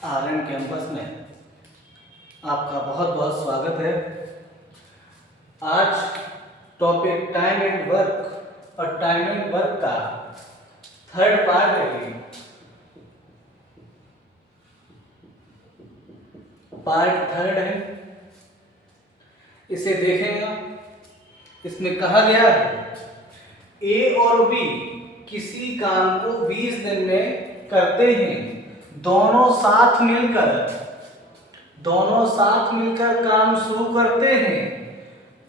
RN campus में आपका बहुत बहुत स्वागत है। आज टॉपिक टाइम एंड वर्क और टाइम एंड वर्क का थर्ड पार्ट है। पार्ट थर्ड है, इसे देखेंगे। इसमें कहा गया है ए और बी किसी काम को 20 दिन में करते हैं। दोनों साथ मिलकर काम शुरू करते हैं।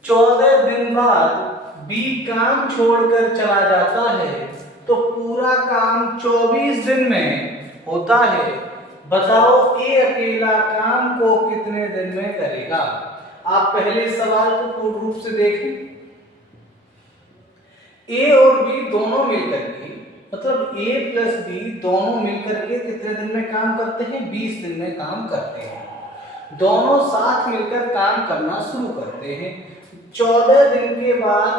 14 दिन बाद बी काम छोड़कर चला जाता है तो पूरा काम 24 दिन में होता है। बताओ ए अकेला काम को कितने दिन में करेगा। आप पहले सवाल को पूर्ण रूप से देखें। ए और बी दोनों मिलकर के, मतलब ए प्लस बी दोनों मिलकर के कितने दिन में काम करते हैं? 20 दिन में काम करते हैं। दोनों साथ मिलकर काम करना शुरू करते हैं। 14 दिन के बाद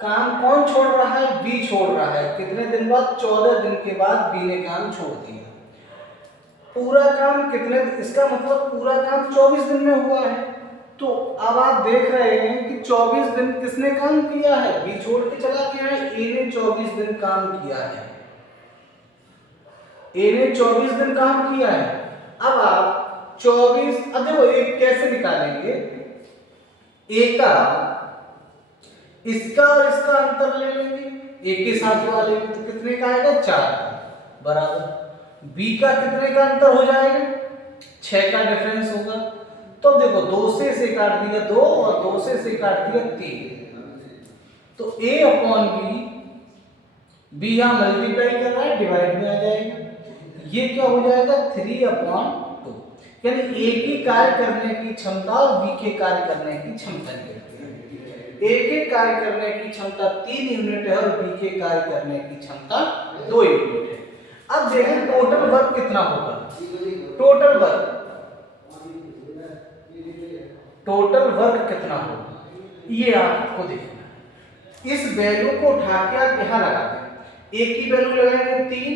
काम कौन छोड़ रहा है? बी छोड़ रहा है। कितने दिन बाद? 14 दिन के बाद बी ने काम छोड़ दिया। पूरा काम कितने, इसका मतलब पूरा काम 24 दिन में हुआ है। तो अब आप देख रहे हैं कि 24 दिन किसने काम किया है? बी छोड़ के चला गया है। ए ने 24 दिन काम किया है। ए ने 24 दिन काम किया है। अब आप 24, अब देखो एक कैसे निकालेंगे? ए का, इसका और इसका अंतर ले लेंगे, एक के साथ वाले तो कितने का आएगा? 4 बराबर। बी का कितने का अंतर हो जाएगा? 6 का डिफरेंस होगा। तो देखो 2 से काट दिया 2 और 2 से काट दिया 3। तो a अपॉन बी यहां मल्टीप्लाई कर रहा है, डिवाइड में आ जाएगा। ये क्या हो जाएगा? 3 अपॉन 2। यानी a की कार्य करने की क्षमता और b के कार्य करने की क्षमता निकलती है। a के कार्य करने की क्षमता 3 यूनिट है और b के कार्य करने की क्षमता 2 यूनिट है। अब देखें टोटल वर्क कितना होगा। टोटल वर्क कितना होगा ये आपको देखना है। इस वैल्यू को उठा के आप यहां लगा दें। ए की वैल्यू लगाएंगे 3।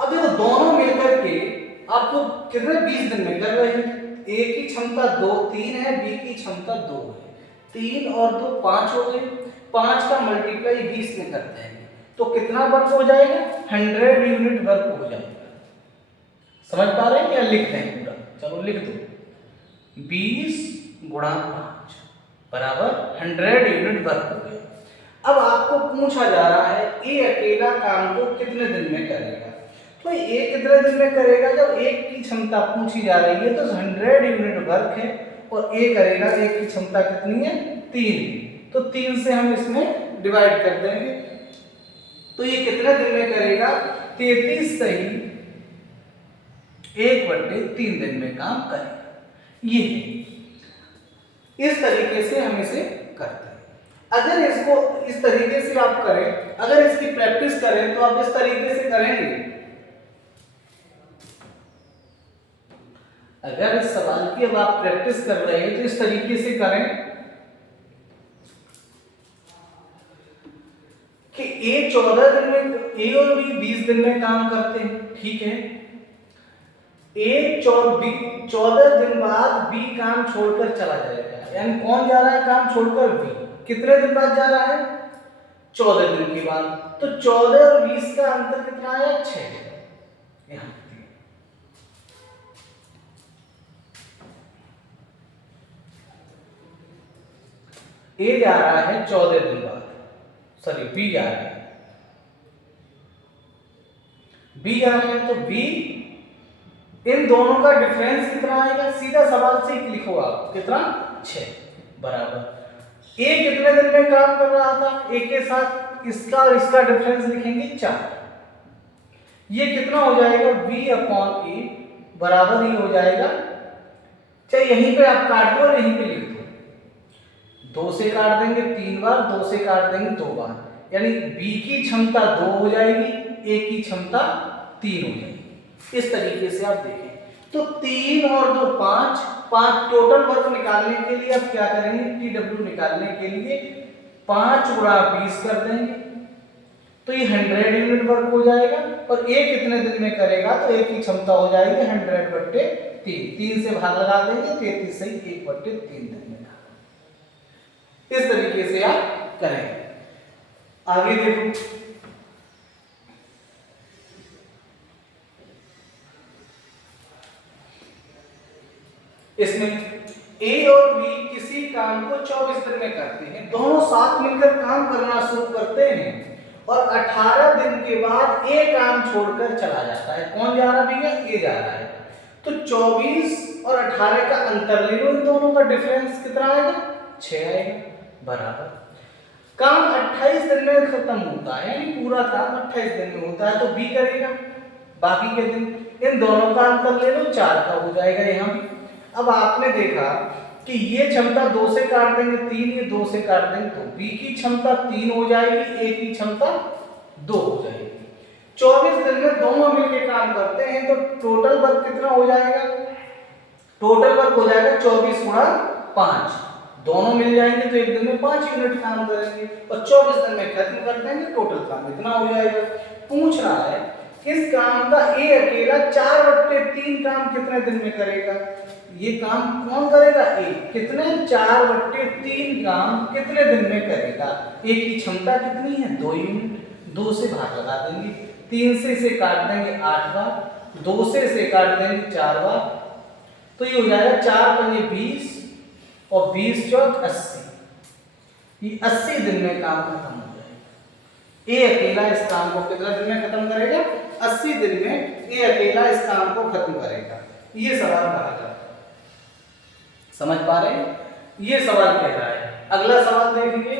अब देखो दोनों मिलकर के आपको कितने 20 दिन में कर रहे हैं। ए की क्षमता 3 है, बी की क्षमता 2 है। 3 और 2 5 हो गए। 5 का मल्टीप्लाई 20 में करते हैं तो कितना वर्क हो जाएगा? 100 यूनिट वर्क हो जाएगा। समझ पा रहे हैं या लिख रहे हैं? चलो लिख दो। 20 गुणा 5 बराबर 100 यूनिट वर्क हो गया। अब आपको पूछा जा रहा है ए अकेला काम को कितने दिन में करेगा। तो ए कितने दिन में करेगा? जब एक की क्षमता पूछी जा रही है तो 100 यूनिट वर्क है और ए करेगा। एक की क्षमता कितनी है? 3। तो 3 से हम इसमें डिवाइड कर देंगे तो ये कितने दिन में करेगा? 33 सही 1/3 दिन में काम करेगा। ये इस तरीके से हम इसे करते हैं। अगर इसको इस तरीके से आप करें, अगर इसकी प्रैक्टिस करें तो आप इस तरीके से करेंगे। अगर इस सवाल की अब आप प्रैक्टिस कर रहे हैं तो इस तरीके से करें कि ए 14 दिन में, ए और बी 20 दिन में काम करते हैं, ठीक है। ए 14 दिन बाद बी काम छोड़कर चला जाएगा। यानी कौन जा रहा है काम छोड़कर? बी। कितने दिन बाद जा रहा है? 14 दिन के बाद। तो 14 और 20 का अंतर कितना आया? 6। यहां ए जा रहा है 14 दिन बाद, सॉरी बी जा रहा है। बी जा रहा है तो बी, इन दोनों का डिफरेंस कितना आएगा? सीधा सवाल से ही लिखो आप, कितना? 6 बराबर। ए कितने दिन में काम कर रहा था? ए के साथ इसका और इसका डिफरेंस लिखेंगे 4। ये कितना हो जाएगा? बी अपॉन ए बराबर ही हो जाएगा, चाहे यहीं पे आप काट दो और यहीं पे लिख दो। 2 से काट देंगे 3 बार, 2 से काट देंगे 2 बार, यानी बी की क्षमता 2 हो जाएगी, ए की क्षमता 3 हो जाएगी। इस तरीके से आप देखें तो 3 और 2 5 टोटल वर्क निकालने के लिए आप क्या करेंगे? टी डब्ल्यू निकालने के लिए 5 गुणा 20 कर देंगे। तो ये 100 यूनिट वर्क हो जाएगा, और ए कितने दिन में करेगा, तो ए की क्षमता हो जाएगी 100/3, 3 से भाग लगा देंगे, 33 सही 1/3 दिन में। इस तरीके से आप करेंगे। आगे देखो, इसमें ए और बी किसी काम को 24 दिन में करते हैं, दोनों साथ मिलकर काम करना शुरू करते हैं, और 18 दिन के बाद ए काम छोड़कर चला जाता है। कौन जा रहा है भैया, ए जा रहा है। तो 24 और 18 का अंतर ले लो, इन दोनों का डिफरेंस कितना आएगा, 6 आएगा, बराबर। काम 28 दिन में खत्म होता है, यानी पूरा काम 28 दिन में होता है, तो बी करेगा बाकी के दिन। इन दोनों का अंतर ले लो, 4 का हो जाएगा यहाँ भी। अब आपने देखा कि ये क्षमता 2 से काट देंगे 3, ये 2 से काट देंगे तो बी की क्षमता 3 हो जाएगी, ए की क्षमता 2 हो जाएगी। 24 दिन में दोनों मिलकर काम करते हैं, तो टोटल वर्क कितना हो जाएगा, टोटल वर्क हो जाएगा 24 गुणा 5, दोनों मिल जाएंगे तो एक दिन में 5 यूनिट काम करेंगे, और 24 दिन में खत्म कर देंगे, टोटल काम इतना हो जाएगा। पूछ रहा है इस काम का ए अकेला 4/3 काम कितने दिन में करेगा, ये काम कौन करेगा, ए कितने 4/3 काम कितने दिन में करेगा। ए की क्षमता कितनी है, 2 यूनिट, 2 से भाग लगा देंगे, 3 से इसे काट देंगे 8 बार, 2 से इसे काट देंगे 4 बार, तो ये हो जाएगा 4 पंजे 20 और 20 चौक 80, ये 80 दिन में काम खत्म हो जाएगा। ए अकेला इस काम को कितने दिन में खत्म करेगा, 80 दिन में ए अकेला इस काम को खत्म करेगा। ये सवाल कहा जाता है, समझ पा रहे हैं, ये सवाल कह रहा है। अगला सवाल देखेंगे,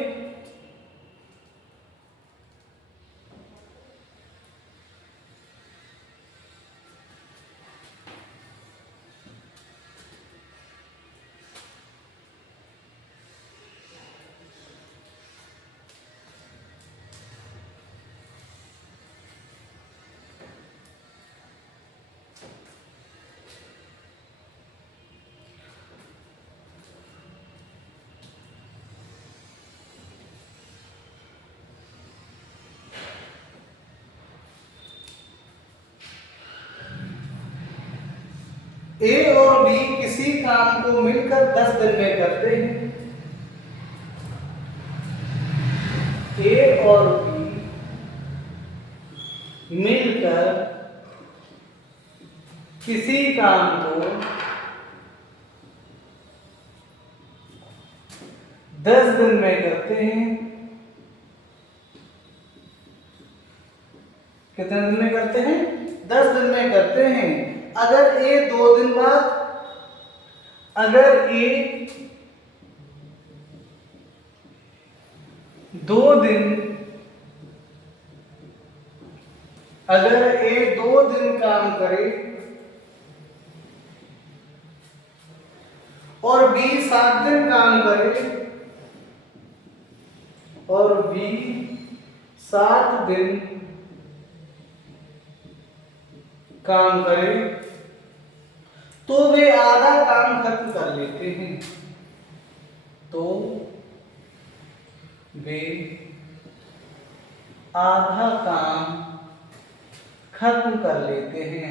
ए और बी किसी काम को मिलकर 10 दिन में करते हैं। ए और बी मिलकर किसी काम को 10 दिन में करते हैं। कितने दिन में करते हैं, 10 दिन में करते हैं। अगर ए 2 दिन बाद, अगर ए 2 दिन, अगर ए 2 दिन काम करे और बी 7 दिन काम करे, और बी 7 दिन काम करे, तो वे आधा काम खत्म कर लेते हैं, तो वे आधा काम खत्म कर लेते हैं।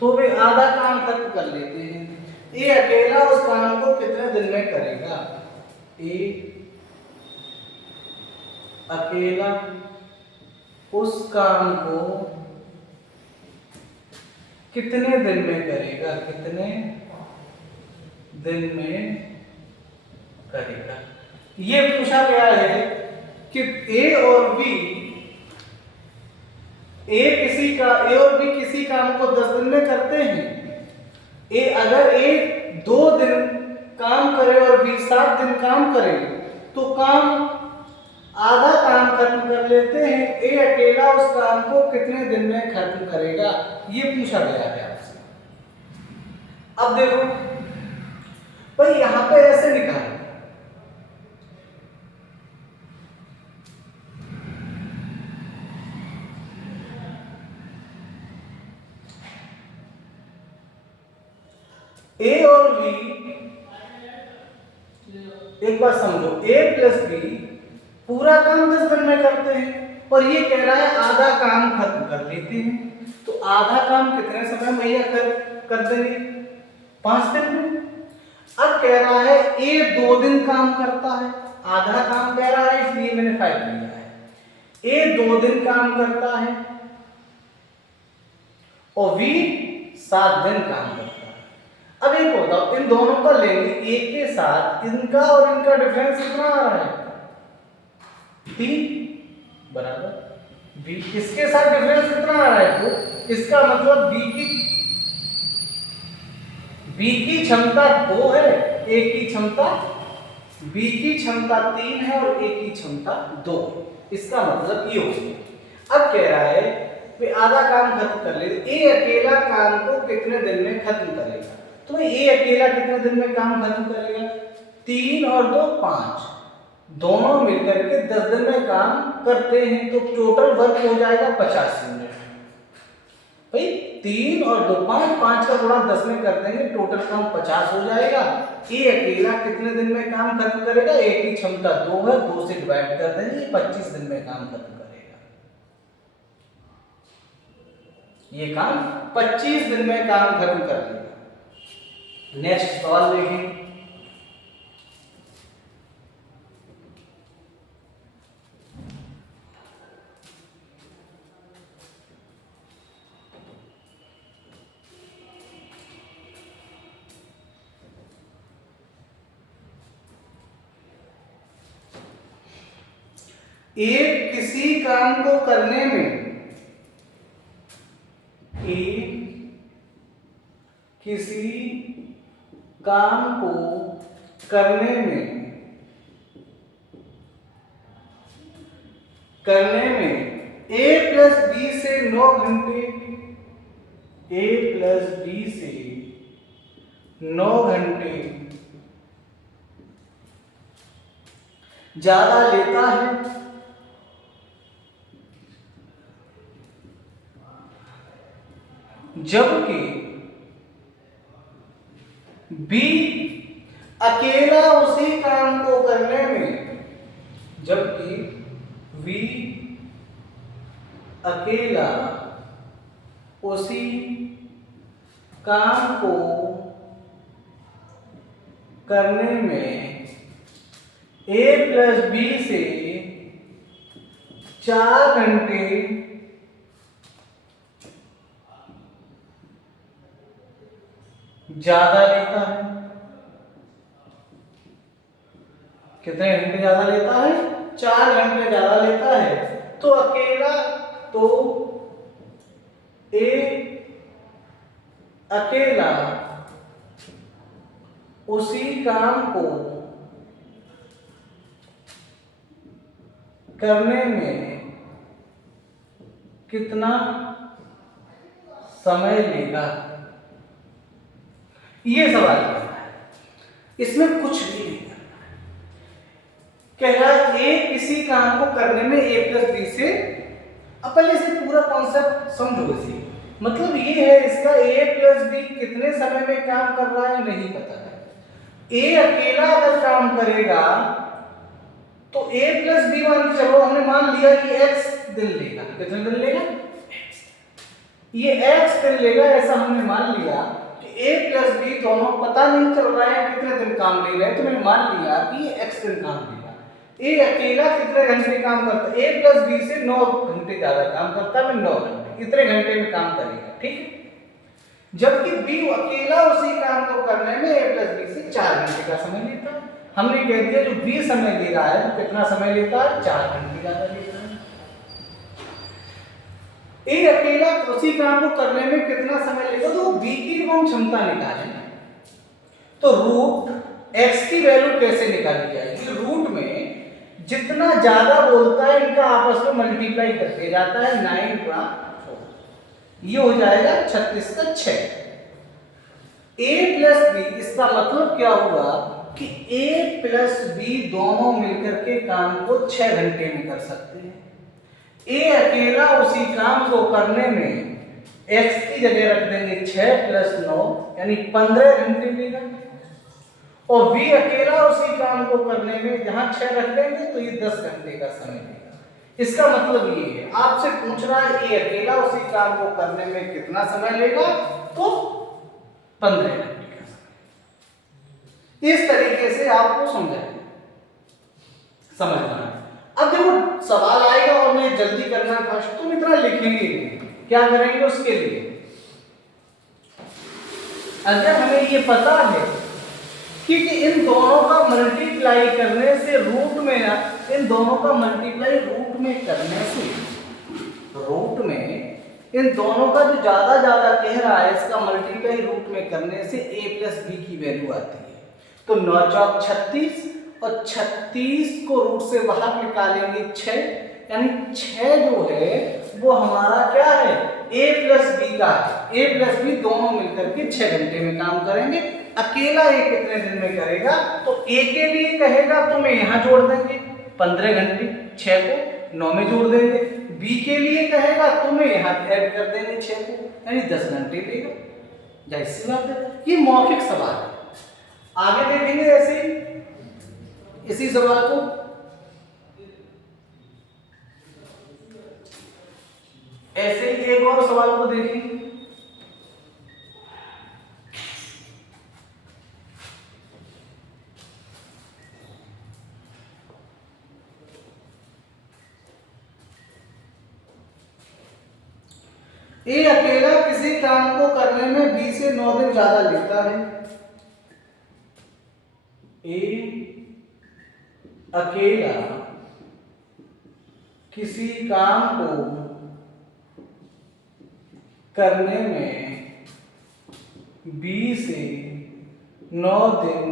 तो वे आधा काम खत्म कर लेते हैं। ए अकेला उस काम को कितने दिन में करेगा, ए अकेला उस काम को कितने दिन में करेगा, कितने दिन में करेगा। ये पूछा गया है कि ए और बी, ए और बी किसी काम को 10 दिन में करते हैं। अगर ए 2 दिन काम करे और बी 7 दिन काम करे, तो काम आधा काम खत्म कर लेते हैं। ए अकेला उस काम को कितने दिन में खत्म करेगा, ये पूछा गया है आपसे। अब देखो भाई, यहां पे ऐसे निकालो, ए और बी एक बात समझो, a प्लस बी पूरा काम 10 दिन में करते हैं और ये कह रहा है आधा काम खत्म कर लेते हैं। तो आधा काम कितने समय में भैया कर देंगे? 5 दिन में। अब कह रहा है a 2 दिन काम करता है, आधा काम कह रहा है इसलिए मैंने 5 लिया है। a 2 दिन काम करता है और v 7 दिन काम करता है। अब एक बताओ, इन दोनों का लेंगे, a के साथ इनका और इनका डिफरेंस कितना आ रहा है? 3 बराबर b। इसके साथ डिफरेंस कितना आ रहा है? 2। इसका मतलब b की क्षमता 2 है, a की क्षमता b की क्षमता 3 है और a की क्षमता 2। इसका मतलब ये हो गया। अब कह रहा है कि आधा काम खत्म कर ले, a अकेला काम को कितने दिन में खत्म करेगा? तो a अकेला कितने दिन में काम खत्म करेगा? 3 और 2 5, दोनों मिलकर के 10 दिन में काम करते हैं, तो टोटल वर्क हो जाएगा 50 यूनिट। भाई 3 और 2 5, 5 का गुणा 10 में कर देंगे, टोटल काम 50 हो जाएगा। a अकेला कितने दिन में काम खत्म करेगा? a की क्षमता 2 है, 2 से डिवाइड कर देंगे, 25 दिन में काम खत्म करेगा। ये काम 25 दिन में काम खत्म कर देगा। नेक्स्ट सवाल देखें। एक किसी काम को करने में किसी काम को करने में a प्लस बी से 9 घंटे a प्लस बी से 9 घंटे ज्यादा लेता है, जबकि B अकेला उसी काम को करने में जबकि V अकेला उसी काम को करने में A प्लस बी से 4 घंटे ज्यादा लेता है। कितने घंटे ज्यादा लेता है? 4 घंटे ज्यादा लेता है। तो ए अकेला उसी काम को करने में कितना समय लेगा? ये सवाल है, इसमें कुछ भी नहीं करना है। कह रहा है ए किसी काम को करने में a प्लस बी से, अब पहले से पूरा कॉन्सेप्ट समझो। इसी मतलब ये है इसका a प्लस बी कितने समय में काम कर रहा है नहीं पता है। a अकेला अगर काम करेगा तो a प्लस बी मान, चलो हमने मान लिया कि x दिन लेगा। कितने दिन लेगा? ये x दिन लेगा, ऐसा हमने मान लिया कि a प्लस बी दोनों पता नहीं चल रहा है कितने दिन काम ले रहे हैं, तो मैंने मान लिया कि ये x दिन काम लेगा। a अकेला कितने घंटे काम करता है? a प्लस बी से 9 घंटे ज्यादा काम करता है, मैं 9 घंटे, इतने घंटे में काम करेगा, ठीक है। जबकि b अकेला उसी काम को करने में a प्लस बी से 4 घंटे का समय लेता है। हमने कह दिया जो b समय ले रहा है तो कितना समय लेता है? 4 घंटे ज्यादा लेता है। a अकेला उसी काम को करने में कितना समय लेगा? तो b की हम क्षमता निकालेंगे। तो रूट x की वैल्यू कैसे निकाली जाएगी? रूट में जितना ज्यादा बोलता है इनका आपस में मल्टीप्लाई करके जाता है, 9 गुणा 4, ये हो जाएगा 36 का 6। a प्लस बी, इसका मतलब क्या हुआ कि a प्लस बी दोनों मिलकर के काम को 6 घंटे में कर सकते हैं। a अकेला उसी काम को करने में x की जगह रख देंगे 6 प्लस 9 यानी 15 घंटे लेगा। और बी अकेला उसी काम को करने में जहां 6 रख देंगे तो ये 10 घंटे का समय लेगा। इसका मतलब ये है, आपसे पूछ रहा है ये अकेला उसी काम को करने में कितना समय लेगा, तो 15 घंटे का समय। इस तरीके से आपको समझना है। अब देखो सवाल आएगा और मैं जल्दी करना है फर्स्ट, तुम इतना लिखेंगे नहीं, क्या करेंगे उसके लिए, अगर हमें ये पता है कि इन दोनों का मल्टीप्लाई करने से रूट में, इन दोनों का मल्टीप्लाई रूट में करने से, रूट में इन दोनों का जो ज्यादा कह रहा है इसका मल्टीप्लाई रूट में करने से a प्लस बी की वैल्यू आती है। तो 9 चौक 36 और 36 को रूट से बाहर निकालेंगे 6, यानी 6 जो है वो हमारा क्या है, a प्लस बी का है। a प्लस बी दोनों मिलकर के 6 घंटे में काम करेंगे। अकेला ये कितने दिन में करेगा, तो a के लिए कहेगा तो मैं यहाँ जोड़ देंगे 15 घंटे, 6 को 9 में जोड़ देंगे। बी के लिए कहेगा तो मैं यहाँ ऐड कर देंगे 6 को, यानी 10 घंटे लेगा। जाहिर सी बात है, ये मौखिक सवाल है। आगे देखेंगे ऐसे ही इसी सवाल को, ऐसे ही एक और सवाल को देखेंगे। ए अकेला किसी काम को करने में बी से 9 दिन ज्यादा लेता है। ए अकेला किसी काम को करने में बी से 9 दिन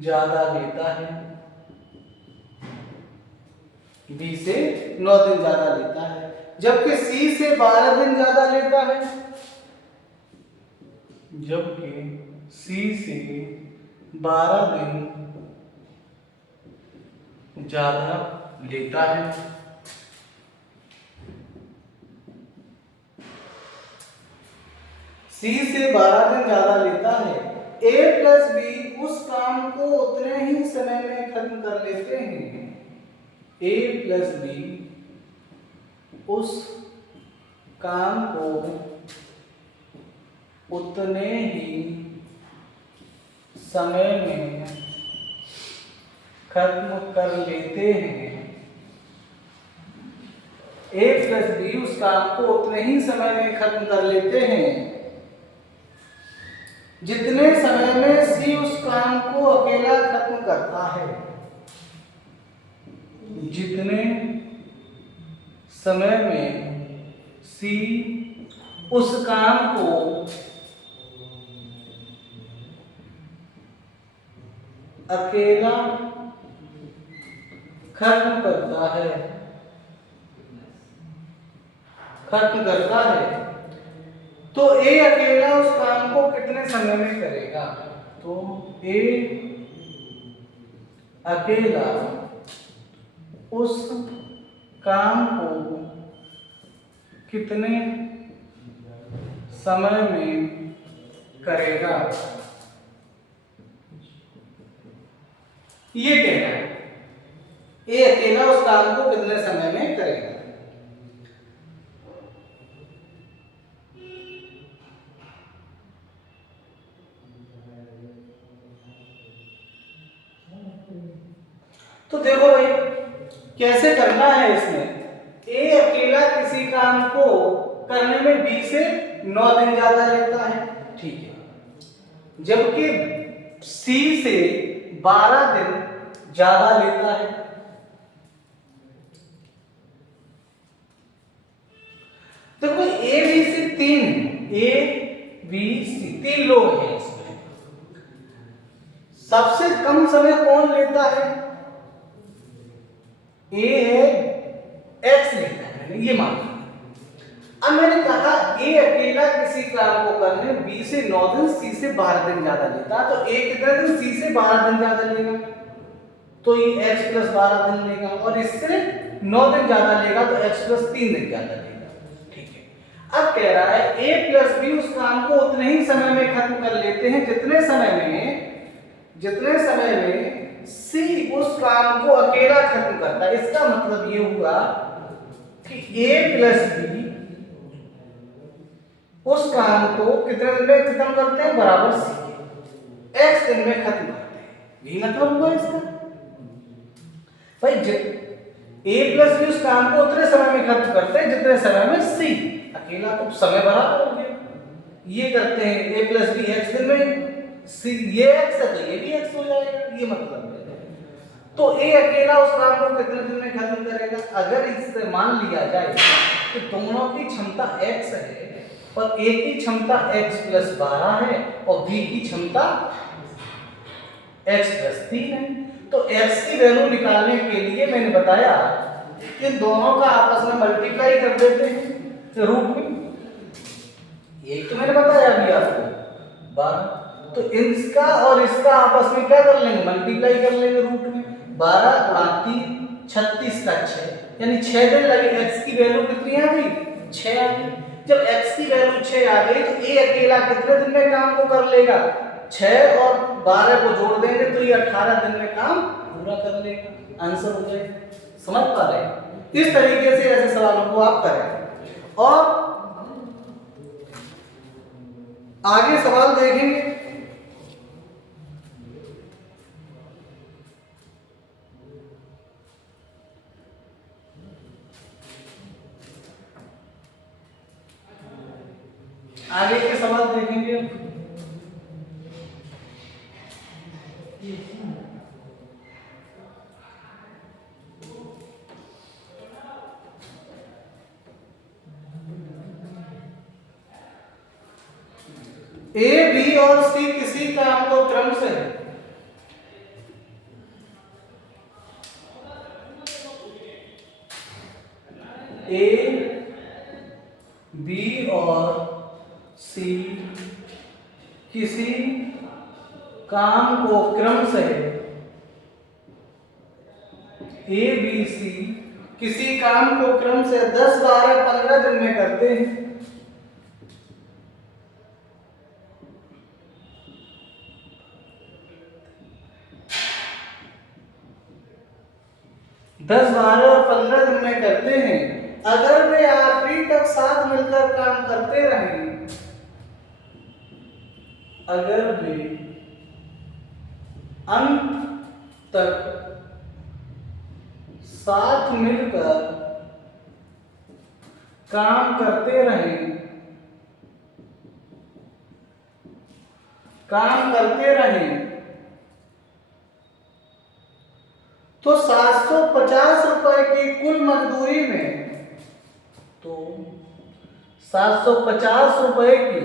ज्यादा लेता है, बी से 9 दिन ज्यादा लेता है, जबकि सी से 12 दिन ज्यादा लेता है, जबकि सी से 12 दिन ज्यादा लेता है। सी से 12 दिन ज्यादा लेता है। ए प्लस बी उस काम को उतने ही समय में खत्म कर लेते हैं। ए प्लस बी उस काम को उतने ही समय में खत्म कर लेते हैं। ए प्लस बी उस काम को उतने ही समय में खत्म कर लेते हैं जितने समय में सी उस काम को अकेला खत्म करता है। जितने समय में सी उस काम को अकेला खत्म करता है, तो ए अकेला उस काम को कितने समय में करेगा, तो ए अकेला उस काम को कितने समय में करेगा, ये कहना है। ए अकेला उस काम को कितने समय में करेगा। तो देखो भाई कैसे करना है इसमें। ए अकेला किसी काम को करने में बी से 9 दिन ज्यादा लेता है, ठीक है, जबकि सी से 12 दिन ज्यादा लेता है। देखो A B C 3, A B C 3 लोग हैं इसमें। सबसे कम समय कौन लेता है, ए है, एक्स लेता है, ये मान। अब मैंने कहा ए अकेला किसी काम को करने बी से 9 दिन, सी से 12 दिन ज्यादा लेता, तो ए कितने दिन, सी से 12 दिन ज्यादा लेगा, तो ये x प्लस 12 दिन लेगा, और इससे 9 दिन ज्यादा लेगा तो x प्लस 3 दिन ज्यादा लेगा, ठीक है। अब कह रहा है ए प्लस बी उस काम को उतने ही समय में खत्म कर लेते हैं जितने समय में सी उस काम को अकेला खत्म करता है। इसका मतलब ये हुआ कि ए प्लस बी उस काम को कितने दिन में खत्म करते हैं, बराबर सी के एक्स दिन में खत्म करते हैं। यही मतलब हुआ इसका। भाई ए प्लस बी उस काम को उतने समय में खत्म करते हैं जितने समय में सी अकेला, तो समय बराबर हो गया। ये करते हैं ए प्लस बी एक्स दिन में, सी ये एक्स है तो ये भी एक्स हो जाएगा, ये मतलब है। तो ए अकेला उस काम को कितने दिन में खत्म करेगा? अगर इससे मान लिया जाए कि दोनों की क्षमता x है और ए की क्षमता x प्लस 12 है और बी की क्षमता x प्लस 3 है, तो x की वैल्यू निकालने के लिए मैंने बताया इन दोनों का आपस में मल्टीप्लाई कर देते हैं रूट में। एक तो मैंने बताया अभी आपको 12, तो इसका और इसका आपस में क्या कर लेंगे, मल्टीप्लाई कर लेंगे रूट में। 12 गुणा 3 36 का 6, यानी 6 दिन लगे। x की वैल्यू कितनी आ गई, 6 आ गई। जब x की वैल्यू 6 आ गई तो ए अकेला कितने दिन में काम को कर लेगा, 6 और 12 को जोड़ देंगे तो ये 18 दिन में काम पूरा कर लेगा। आंसर हो जाएगा। समझ पा रहे हैं? इस तरीके से ऐसे सवालों को आप करें। और आगे सवाल देखेंगे। आगे के सवाल देखेंगे। ए बी और सी किसी काम को क्रम से ए बी और सी किसी काम को क्रम से ए बी सी किसी काम को क्रम से 10, 12, 15 दिन में करते हैं। 10, 12 और 15 दिन में करते हैं। अगर वे आखिरी तक साथ मिलकर काम करते रहें, अगर वे अंत तक साथ मिलकर काम करते रहें, तो 750 रुपए की कुल मजदूरी में, तो 750 रुपए की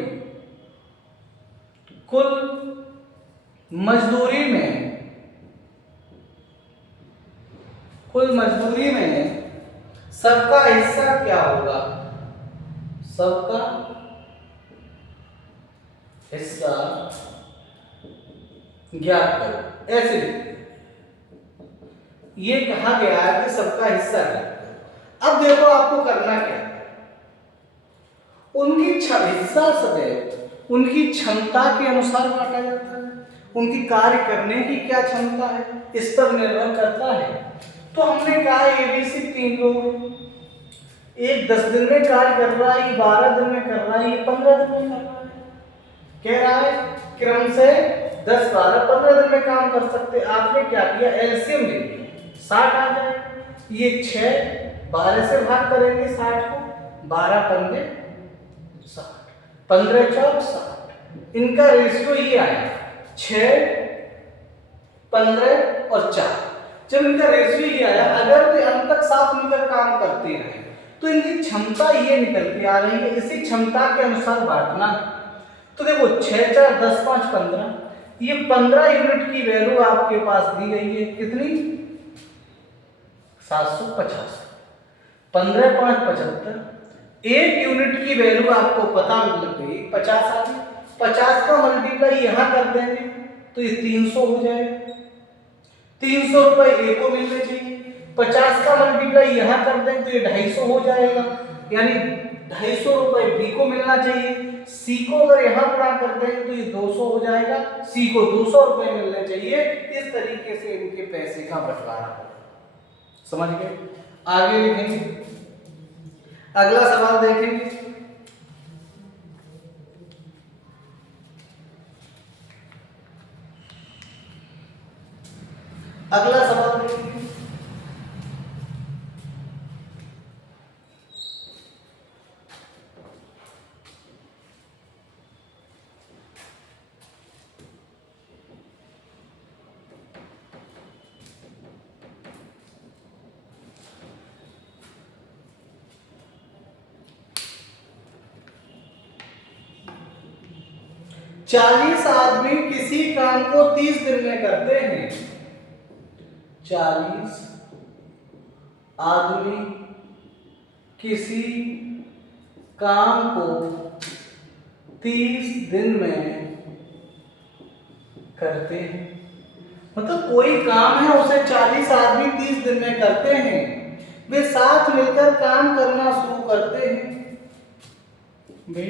कुल मजदूरी में सबका हिस्सा क्या होगा, सबका हिस्सा ज्ञात करो। ऐसे ये कहा गया है कि सबका हिस्सा ज्ञात करो। अब देखो आपको करना क्या है, उनकी हिस्सा सदैव उनकी क्षमता के अनुसार बांटा जाता है। उनकी कार्य करने की क्या क्षमता है इस पर निर्भर करता है। तो हमने कहा एबीसी 3 लोग, एक 10 दिन में कार्य कर रहा है, 12 दिन में कर रहा है, 15 दिन में कर रहा है। कह रहा है क्रम से 10, 12, 15 दिन में काम कर सकते। आपने क्या किया, एलसीएम ले लिया, 60 आ जाए। ये 6 12 से भाग करेंगे 60 को, 12 पंजे 60, 15 चौक 60। इनका रेशियो ये आया 6, 15 और 4। जब इनका रेशियो ये आया, अगर वे अंत तक साथ मिलकर काम करते रहे तो इनकी क्षमता ये निकल के आ रही है। इसी क्षमता के अनुसार बांटना। तो देखो 6, 4, 10, 5, 15, ये 15 यूनिट की वैल्यू आपके पास दी गई है। कितनी, 750। 15, 5, 75। 1 यूनिट की वैल्यू आपको पता लग गई, 50 आ गई। 50 का मल्टीप्लाई यहां कर देंगे तो ये 300 हो जाएगा। 300 रुपए ए को मिलने चाहिए। 50 का मल्टीप्लाई यहां कर देंगे तो ये 250 हो जाएगा। यानी ₹250 बी को मिलना चाहिए। सी को अगर यहाँ गुणा कर देंगे तो ये 200 हो जाएगा, सी को ₹200 मिलने चाहिए। इस तरीके से इनके पैसे का बंटवारा होगा। समझ गए? आगे लिखेंगे, अगला सवाल देखेंगे। अगला सवाल देखेंगे, चालीस आदमी किसी काम को 30 दिन में करते हैं। 40 आदमी किसी काम को 30 दिन में करते हैं। मतलब कोई काम है उसे 40 आदमी 30 दिन में करते हैं। वे साथ मिलकर काम करना शुरू करते हैं। वे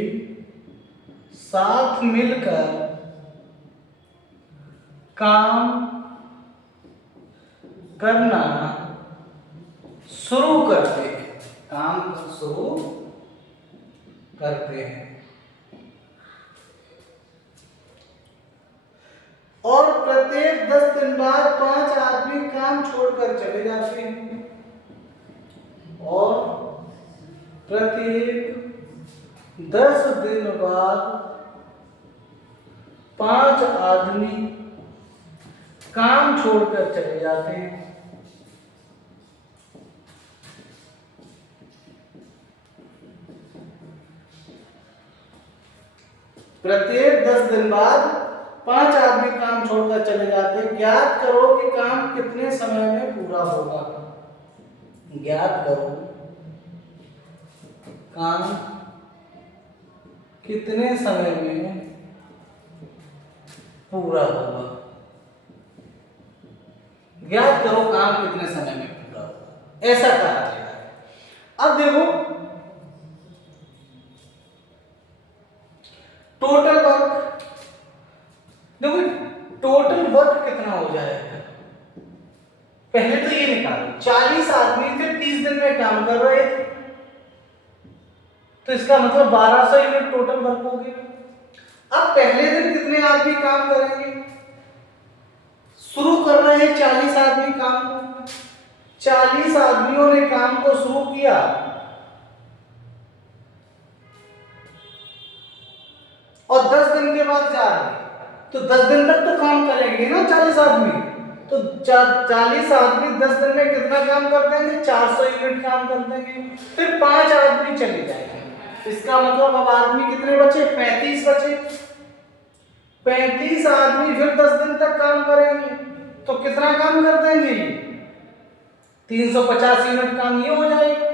साथ मिलकर काम करना शुरू करते हैं। काम शुरू करते हैं और प्रत्येक 10 दिन बाद 5 आदमी काम छोड़कर चले जाते हैं। और प्रत्येक 10 दिन बाद 5 आदमी काम छोड़कर चले जाते हैं। प्रत्येक 10 दिन बाद 5 आदमी काम छोड़कर चले जाते हैं। ज्ञात करो कि काम कितने समय में पूरा होगा। ज्ञात करो काम कितने समय में पूरा होगा। ज्ञात करो काम कितने समय में पूरा होगा, ऐसा कहा गया है। अब देखो टोटल वर्क, देखो टोटल वर्क कितना हो जाएगा। पहले तो ये निकालो, 40 आदमी थे 30 दिन में काम कर रहे थे, तो इसका मतलब 1200 यूनिट टोटल वर्क हो गया। अब पहले दिन कितने आदमी काम करेंगे। शुरू कर रहे हैं 40 आदमी काम को। 40 आदमियों ने काम को शुरू किया और 10 दिन के बाद जा रहे हैं, तो 10 दिन तक तो काम करेंगे ना 40 आदमी। तो 40 आदमी 10 दिन में कितना काम कर देंगे, 400 यूनिट काम कर देंगे। फिर 5 आदमी चले जाएंगे। इसका मतलब अब आदमी कितने बचे, 35 बचे। 35 आदमी फिर 10 दिन तक काम करेंगे, तो कितना काम कर देंगे, 350 यूनिट काम ये हो जाएगा।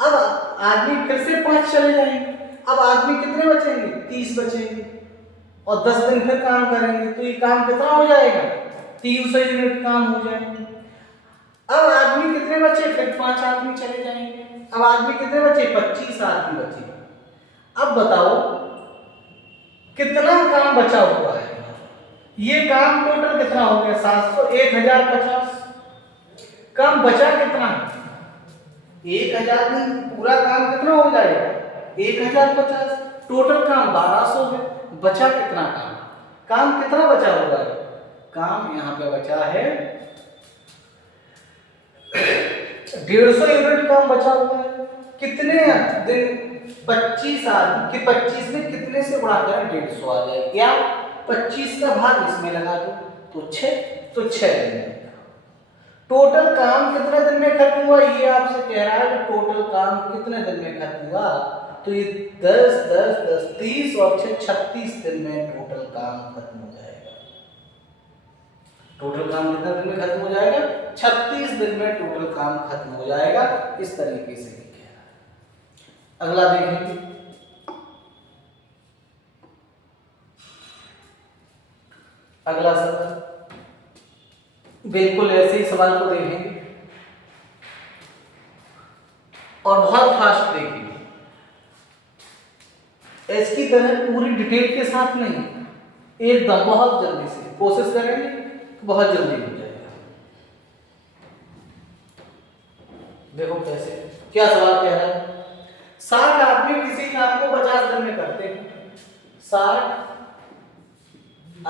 अब आदमी फिर से 5 चले जाएंगे। अब आदमी कितने बचेंगे, 30 बचेंगे और 10 दिन फिर काम करेंगे, तो ये काम कितना हो जाएगा, 300 यूनिट काम हो जाएंगे। अब आदमी कितने बचे, फिर 5 आदमी चले जाएंगे। अब आदमी कितने बचे, 25 आदमी बचे। अब बताओ कितना काम बचा हुआ है। ये काम टोटल कितना हो गया, 700, 1050। काम बचा कितना, 1000 दिन पूरा काम कितना हो जाएगा, 1050। टोटल काम 1200 है। बचा कितना काम, काम कितना बचा हुआ है, काम यहाँ पे बचा है 150 यूनिट काम बचा हुआ है। कितने दिन, 25 आदमी कि 25 में कितने से गुणा करें, 150 आ जाए, या 25 का भाग इसमें लगा दो तो 6 दिन। टोटल काम कितने दिन में खत्म हुआ, ये आपसे कह रहा है कि टोटल काम कितने दिन में खत्म हुआ। तो ये 10 10 10 30 और 6 36 दिन में टोटल काम खत्म हो जाएगा। टोटल काम कितने दिन में खत्म हो जाएगा, 36 दिन में टोटल काम खत्म हो जाएगा। इस तरीके से कह रहा है। अगला देखेंगे, अगला सवाल बिल्कुल ऐसे ही सवाल को देखेंगे और बहुत फास्ट देखेंगे। इसकी तरह पूरी डिटेल के साथ नहीं, एकदम बहुत जल्दी से कोशिश करेंगे तो बहुत जल्दी हो जाएगा। देखो कैसे, क्या सवाल कह रहा है, 60 आदमी किसी काम को 50 दिन में करते हैं। 60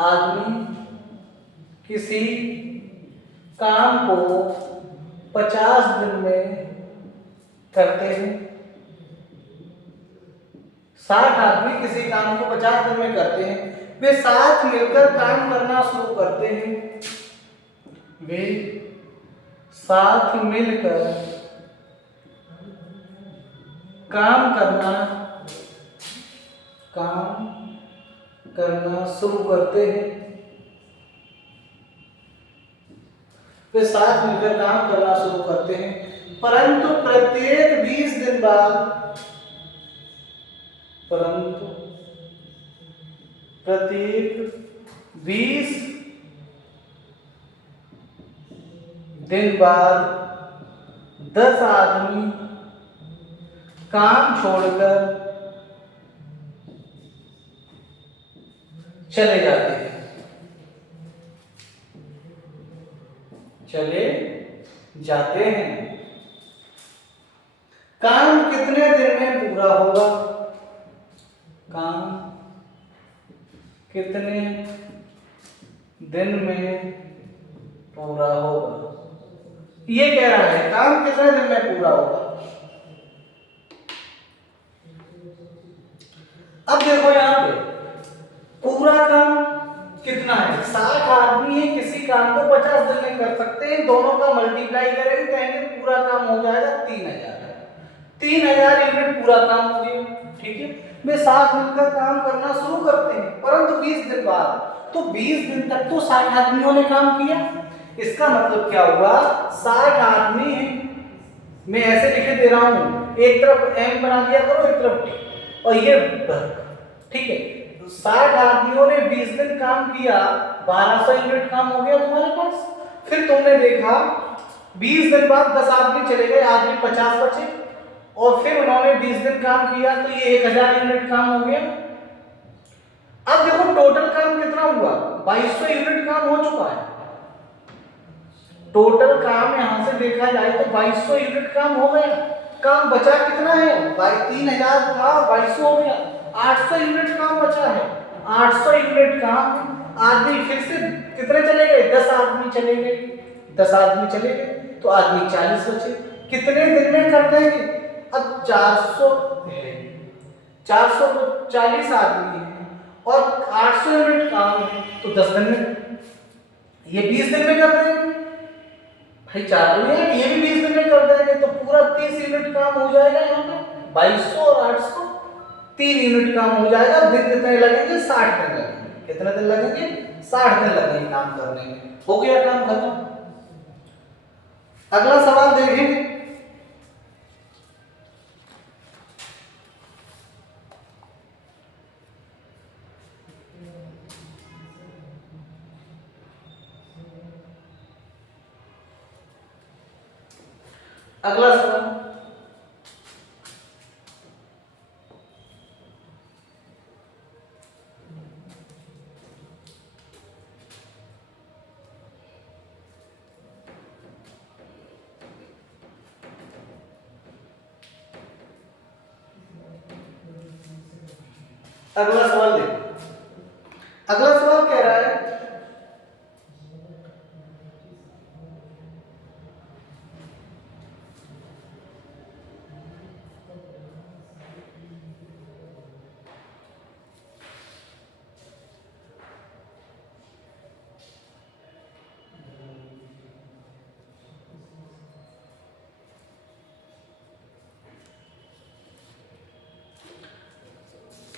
आदमी किसी काम को 50 दिन में करते हैं। 60 आदमी किसी काम को 50 दिन में करते हैं। वे साथ मिलकर काम करना शुरू करते हैं। वे साथ मिलकर काम करना शुरू करते हैं। वे साथ मिलकर काम करना शुरू करते हैं, परंतु प्रत्येक 20 दिन बाद प्रत्येक 20 दिन बाद 10 आदमी काम छोड़कर चले जाते हैं। काम कितने दिन में पूरा होगा? काम कितने दिन में पूरा होगा? ये कह रहा है काम कितने दिन में पूरा होगा। अब देखो यहां पे पूरा काम कितना है, 60 आदमी है, किसी काम को 50 दिन में कर सकते हैं। दोनों का मल्टीप्लाई करेंगे, कहेंगे पूरा काम हो जाएगा 3000 यूनिट पूरा काम हो गया। ठीक है, वे साथ मिलकर काम करना शुरू करते हैं, परंतु 20 दिन बाद, तो 20 दिन तक तो 60 आदमियों ने काम किया। इसका मतलब क्या हुआ, 60 आदमी हैं, मैं ऐसे लिखे दे रहा हूं, एक तरफ m बना दिया करो, एक तरफ t, और ये ठीक है। 60 आदमियों ने 20 दिन काम किया, 1200 यूनिट काम हो गया तुम्हारे पास। फिर तुमने देखा 20 दिन बाद 10 आदमी चले गए, आदमी 50 बचे, और फिर उन्होंने 20 दिन काम किया, तो ये 1000 यूनिट काम हो गया। अब देखो टोटल काम कितना हुआ, 2200 यूनिट काम हो चुका है। टोटल काम यहां से देखा जाए तो 2200 यूनिट काम हो गया। काम बचा कितना है, 3000 था, 2200 हो गया, 800 यूनिट काम बचा है। 800 यूनिट काम आदमी फिर से कितने चले गए, 10 आदमी चले गए, 10 आदमी चले गए, तो आदमी 40 बचे। कितने दिन में कर देंगे, अब 400 है, 440 आदमी है और 800 यूनिट काम है, तो 10 दिन में, ये 20 दिन में कर देंगे भाई, 4 यूनिट, ये भी 20 दिन में कर देंगे, तो पूरा 30 यूनिट काम हो जाएगा। यहाँ पे 2200 और 800 3 यूनिट काम हो जाएगा। दिन कितने लगेंगे, 60 दिन लगेंगे। कितने दिन लगेंगे, 60 दिन लगेंगे काम करने में। हो गया काम खत्म। अगला सवाल देखेंगे, अगला सवाल, अगला सवाल देखो। अगला सवाल कह रहा है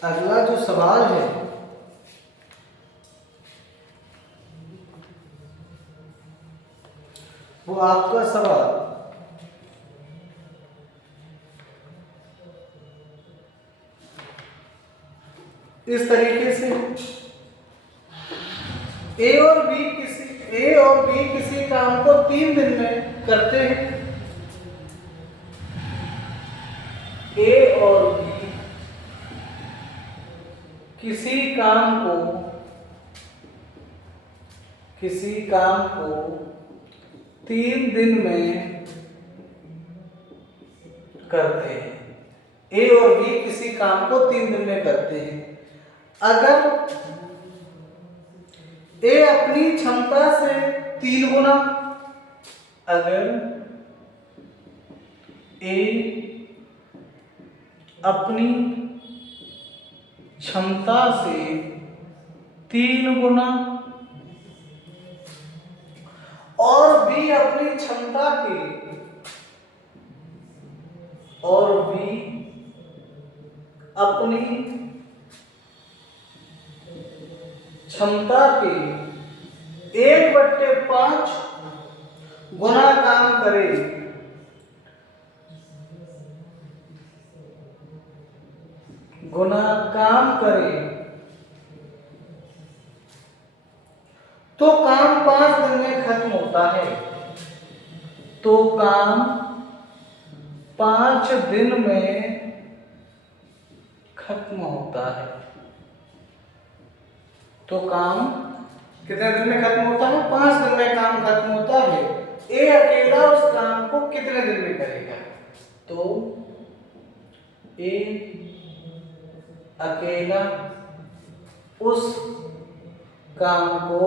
अगला जो सवाल है वो आपका सवाल इस तरीके से, ए और बी किसी काम को 3 दिन में करते हैं। ए और बी किसी काम को 3 दिन में करते हैं। ए और बी किसी काम को 3 दिन में करते हैं। अगर ए अपनी क्षमता से 3 गुना, अगर ए अपनी क्षमता से 3 गुना और बी अपनी क्षमता के के 1/5 गुना काम करे, तो काम 5 दिन में खत्म होता है। तो काम 5 दिन में खत्म होता है। तो काम कितने दिन में खत्म होता है? 5 दिन में काम खत्म होता है। ए अकेला उस काम को कितने दिन में करेगा? तो ए अकेला उस काम को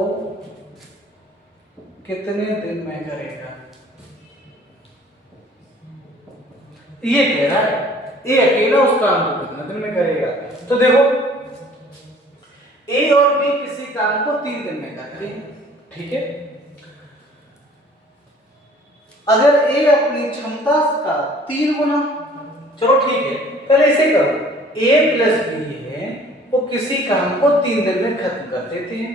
कितने दिन में करेगा? ये कह रहा है ए अकेला उस काम को कितने दिन में करेगा। तो देखो ए और बी किसी काम को 3 दिन में करते हैं, ठीक है। अगर ए अपनी क्षमता का 3 गुना, चलो ठीक है, पहले इसे करो। ए प्लस बी है वो किसी काम को 3 दिन में खत्म कर देते हैं।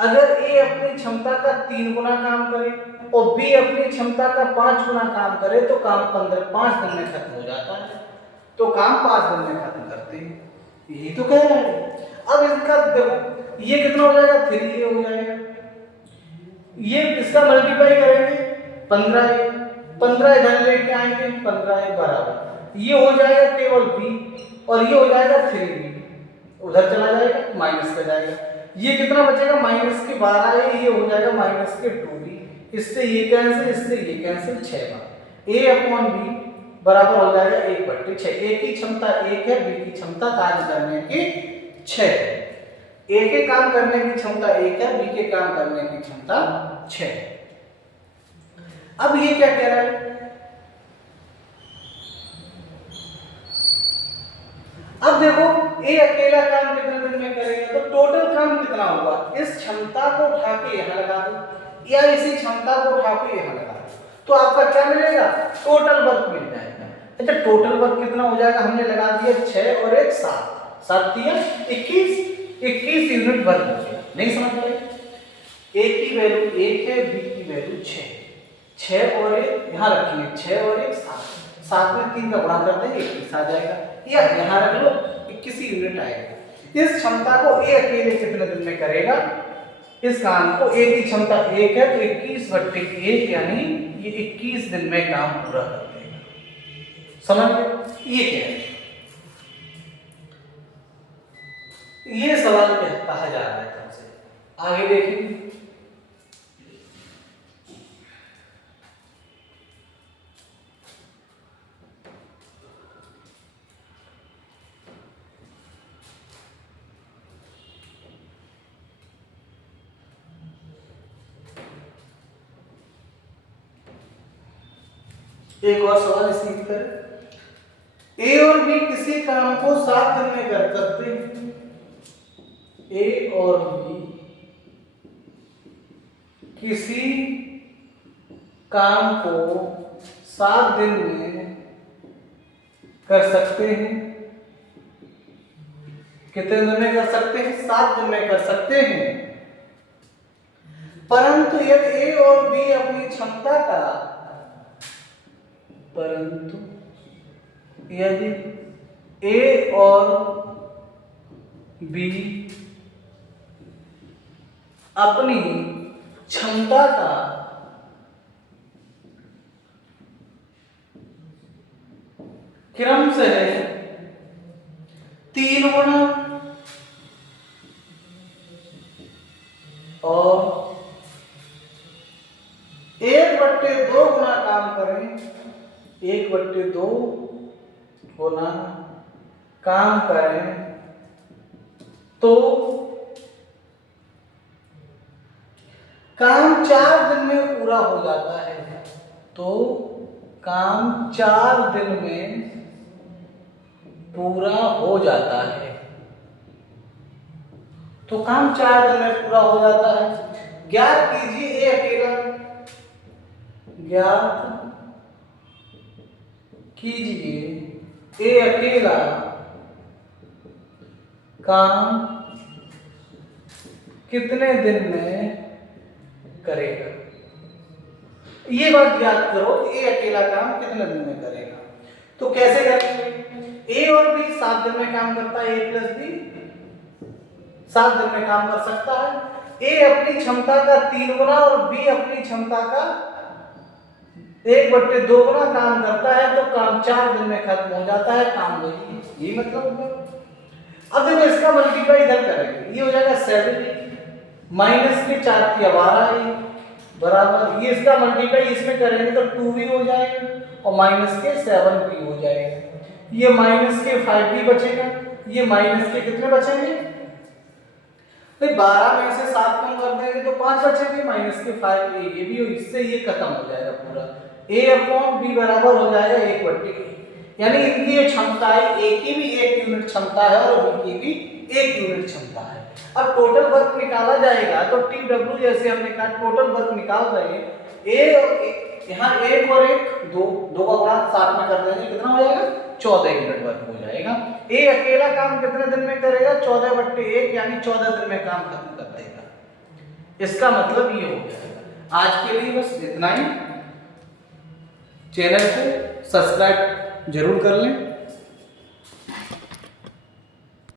अगर ए अपनी क्षमता का 3 गुना काम करे और बी अपनी क्षमता का 5 गुना काम करे तो काम 5 दिन में खत्म हो जाता है। तो काम 5 दिन में खत्म करते हैं, यही तो कह रहा है। अब इसका देखो ये कितना हो जाएगा? 3 हो जाएगा। ये इसका मल्टीप्लाई करेंगे 15 इधर लेके आएंगे, 15 बराबर ये हो जाएगा केवल बी और ये हो जाएगा 3b, उधर चला जाएगा माइनस का जाएगा। ये कितना बचेगा? -12 है, ये हो जाएगा -2b। इससे ये कैंसिल, इससे ये कैंसिल, 6 बार a/b बराबर हो जाएगा 1/6। ए की क्षमता 1 है, बी की क्षमता कार्य करने की 6 है। ए के काम करने की क्षमता 1 है, बी के काम करने की क्षमता 6 है। अब ये क्या कह रहा है? अब देखो ए अकेला काम कितने दिन में करेगा, तो टोटल काम कितना होगा? इस क्षमता को उठा के यहां लगा दो या इसी क्षमता को उठा के यहां लगा दो, तो आपका क्या मिलेगा? टोटल वर्क मिल जाएगा। अच्छा टोटल वर्क कितना हो जाएगा? हमने लगा दिया 6 और 1 7, 7 21 यूनिट वर्क हो गया। नहीं समझ पाए? ए की वैल्यू 1 है, बी की वैल्यू 6 और 1 यहां रखिए, 6 और 1 7 में 3 का गुणा कर देंगे 21 आ जाएगा, या यहां रख लो 21 यूनिट आएगा। इस क्षमता को ए अकेले कितने दिन में करेगा? इस काम को ए की क्षमता 1 है तो 21/1 यानी ये 21 दिन में काम पूरा कर देगा। समझ गए? ये क्या है? ये सवाल कहा जा रहा है तुमसे। आगे देखिए, एक और सवाल इसी की तरह। ए और बी किसी काम को 7 दिन में कर सकते हैं। ए और बी किसी काम को 7 दिन में कर सकते हैं। कितने दिन में कर सकते हैं? 7 दिन में कर सकते हैं। परंतु यदि ए और बी अपनी क्षमता का यदि ए और बी अपनी क्षमता का क्रम से 3 गुना और 1/2 गुना काम करें, 1/2 गुना काम करें तो काम 4 दिन में पूरा हो जाता है। तो काम 4 दिन में पूरा हो जाता है। तो काम 4 दिन में पूरा हो जाता है। ज्ञात कीजिए ए अकेला, ज्ञात कीजिए ए अकेला काम कितने दिन में करेगा। ये बात याद करो, ए अकेला काम कितने दिन में करेगा। तो कैसे करेंगे, ए और बी 7 दिन में काम करता है, ए प्लस बी 7 दिन में काम कर सकता है। ए अपनी क्षमता का 3 गुना और बी अपनी क्षमता का 1/2 गुना काम करता है, तो काम 4 दिन में खत्म हो जाता है। काम वही, ये मतलब है। अब देखो इसका मल्टीप्लाई इधर करेंगे, ये हो जाएगा 7 माइनस के 4 की 12 बराबर, ये इसका मल्टीप्लाई इसमें करेंगे तो 2b हो जाएगा और माइनस के 7b हो जाएगा। ये माइनस के 5b बचेगा, ये माइनस के कितने बचेंगे भाई 12 में से 7 कम कर देंगे तो 5 बचेंगे, माइनस के 5a, ये भी इससे ये खत्म हो जाएगा पूरा। a/b बराबर हो जाएगा 1/a, यानी इनकी जो क्षमता है, a की भी 1 यूनिट क्षमता है और b की भी 1 यूनिट क्षमता है। अब टोटल वर्क निकाला जाएगा तो TW जैसे हमने कहा टोटल वर्क निकाल रहे हैं, a और यहाँ 1 और 1 2 का गुणा 7 में कर देंगे, कितना हो जाएगा 14 यूनिट वर्क हो जाएगा। a अकेला काम कितने दिन में करेगा 14/1, यानी 14 दिन में काम खत्म कर देगा। इसका मतलब ये हो जाएगा। आज के लिए बस इतना ही। चैनल को सब्सक्राइब जरूर कर लें।